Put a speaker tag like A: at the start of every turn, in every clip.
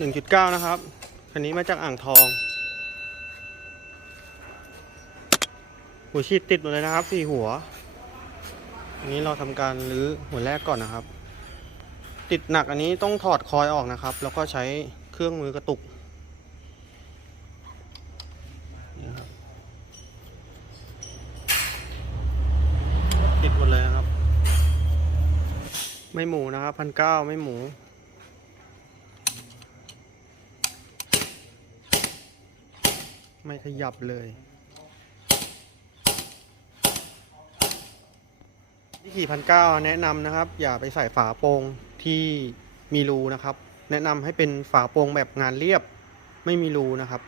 A: หนึ่งจุดเก้านะครับ คันนี้มาจากอ่างทองหัวฉีดติดหมดเลยนะครับสี่หัว อันนี้เราทำการรื้อหัวแรกก่อนนะครับ ติดหนักอันนี้ต้องถอดคอยออกนะครับ แล้วก็ใช้เครื่องมือกระตุกนี่ครับติดหมดเลยนะครับ ไม่หมูนะครับพันเก้าไม่หมู ไม่ขยับเลย ที่ขี่พันเก้าแนะนำนะครับ อย่าไปใส่ฝาโปรงที่มีรูนะครับ แนะนำให้เป็นฝาโปรงแบบงานเรียบไม่มีรูนะครับ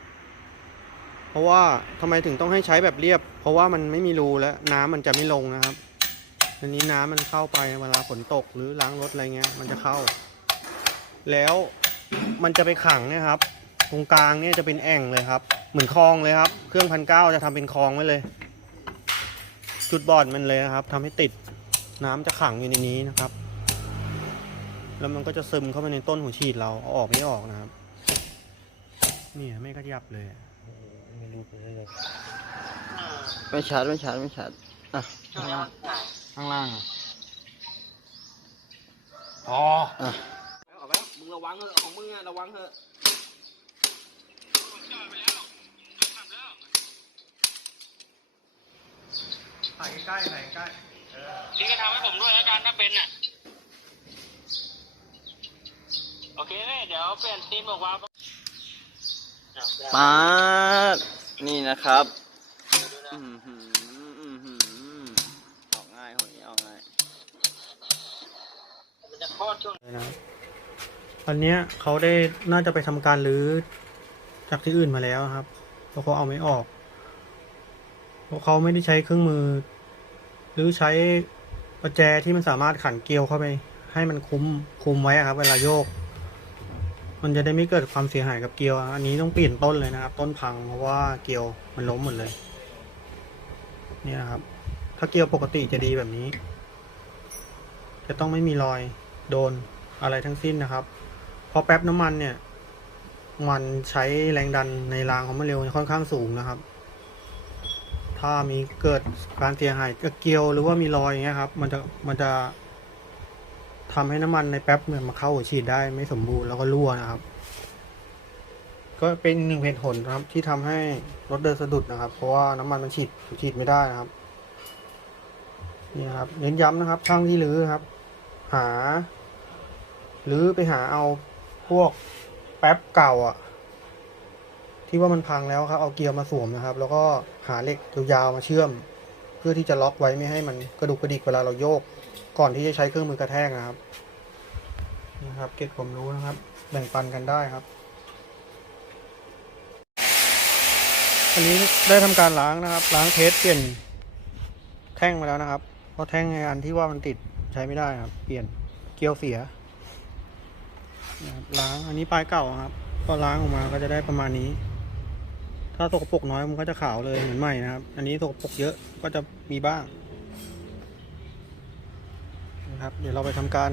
A: เพราะว่าทำไมถึงต้องให้ใช้แบบเรียบ เพราะว่ามันไม่มีรูแล้วน้ำมันจะไม่ลงนะครับอันนี้น้ำมันเข้าไปเวลาฝนตกหรือล้างรถอะไรเงี้ยมันจะเข้า แล้วมันจะไปขังเนี่ยครับ ตรงกลางเนี่ยจะเป็นแอ่งเลยครับ เหมือนคลองเลยครับ เครื่องพันเก้าจะทำเป็นคลองไว้เลย จุดบอดมันเลยนะครับทำให้ติดน้ำจะขังอยู่ในนี้นะครับ แล้วมันก็จะซึมเข้าไปในต้นหัวฉีดเราเอาออกไม่ออกนะครับเนี่ยไม่ขยับเลย
B: ไม่รู้เลยเลย
C: ไม่ชัดไม่ชัดไม่ชัดอะ
A: ข้างล่างข้างล่างอะ
B: อ๋อ
C: อะ
B: เอาไปมึงระวังเถอะของมึงอะระวังเถอะ
A: ถ่ายใก ล้ๆถ่ายใกล้
D: พี่ก็ทำให้ผมด้วยแล้วกันถ้าเป็นอะ โอเค เดี๋ยวเปลี่ยนทีมบอกว่า
C: มาดนี่นะครับอืมหืมอืมหืมออกง่ายคนนี้ออกง่าย
D: มันจะโคตรช่วง
A: เลยนะครับอันเนี้ยเขาได้น่าจะไปทำการรื้อจากที่อื่นมาแล้วนะครับเพราะเขาเอาไม่ออกเพราะเขาไม่ได้ใช้เครื่องมือห รือใช้ประแจที่มันสามารถขันเกลียวเข้าไป ให้มันคุ้มคุมไว้ครับ เวลาโยก มันจะได้ไม่เกิดความเสียหายกับเกลียว อันนี้ต้องเปลี่ยนต้นเลยนะครับ ต้นพังเพราะว่าเกลียวมันล้มหมดเลยเนี่ยนะครับ ถ้าเกลียวปกติจะดีแบบนี้ จะต้องไม่มีรอยโดนอะไรทั้งสิ้นนะครับ เพราะแป๊บน้ำมันเนี่ย มันใช้แรงดันในรางของมันเร็วค่อนข้างสูงนะครับ ถ้ามีเกิดการเสียหายเกลียวหรือว่ามีรอยอย่างเงี้ยครับ มันจะมันจะทำให้น้ำมันในแป๊บเนี่ยมาเข้าหัวฉีดได้ไม่สมบูรณ์แล้วก็รั่วนะครับ ก็เป็นหนึ่งเหตุผลนะครับ ที่ทำให้รถเดินสะดุดนะครับ เพราะว่าน้ำมันมันฉีดฉีดไม่ได้นะครับนี่ครับเน้นย้ำนะครับช่างที่รื้อครับ หา หรือไปหาเอาพวกแป๊บเก่าอะ ที่ว่ามันพังแล้วครับเอาเกียร์มาสวมนะครับ แล้วก็หาเหล็กยาวๆมาเชื่อม เพื่อที่จะล็อกไว้ไม่ให้มันกระดุกกระดิกเวลาเราโยก ก่อนที่จะใช้เครื่องมือกระแทกนะครับนะครับ เก็บความรู้นะครับ แบ่งปันกันได้ครับ อันนี้ได้ทำการล้างนะครับ ล้างเทสเปลี่ยนแท่งมาแล้วนะครับ เพราะแท่งไอ้อันที่ว่ามันติดใช้ไม่ได้ครับ เปลี่ยนเกลียวเสียนะล้างอันนี้ปลายเก่าครับ ก็ล้างออกมาก็จะได้ประมาณนี้ ถ้าสกปรกน้อยมันก็จะขาวเลยเหมือนใหม่นะครับ อันนี้สกปรกเยอะก็จะมีบ้างนะครับ เดี๋ยวเราไปทำการ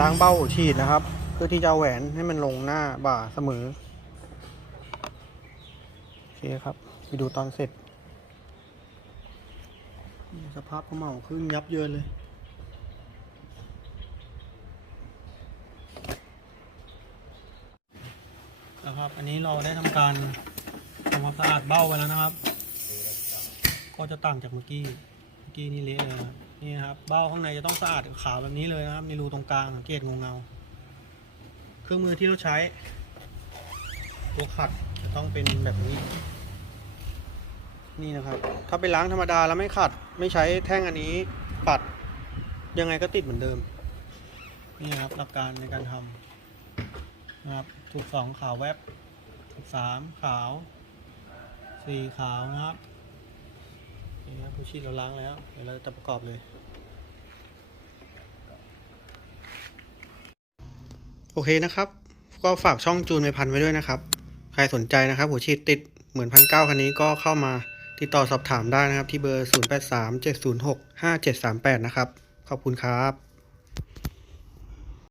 A: ล้างเบ้าฉีดนะครับ เพื่อที่จะเอาแหวนให้มันลงหน้าบ่าเสมอโอเคครับไปดูตอนเสร็จสภาพก็เหมาขึ้นยับเยินเลยนะครับอันนี้เราได้ทำการำความสะอาดเบ้าไปแล้วนะครับ ก็จะต่างจากเมื่อกี้ เมื่อกี้นี่เละเลยนะนี่ครับเบ้าข้างในจะต้องสะอาดขาวแบบนี้เลยนะครับ มีรูตรงกลางสังเกตเงเงา เครื่องมือที่เราใช้ ตัวขัดจะต้องเป็นแบบนี้ นี่นะครับ ถ้าไปล้างธรรมดาแล้วไม่ขัด ไม่ใช้แท่งอันนี้ปัด ยังไงก็ติดเหมือนเดิม นี่ครับหลักการในการทำนะครับจุดสองขาวแวบสามขาว สีขาวนะครับนี่ครับผู้ชีดเราล้างแล้ว เดี๋ยวเราจะประกอบเลย โอเคนะครับ ก็ฝากช่องจูนไปพันไว้ด้วยนะครับ ใครสนใจนะครับหัวฉีดติดเหมือนพันเก้าคันนี้ก็เข้ามาติดต่อสอบถามได้นะครับที่เบอร์ 0837065738 นะครับ ขอบคุณครับ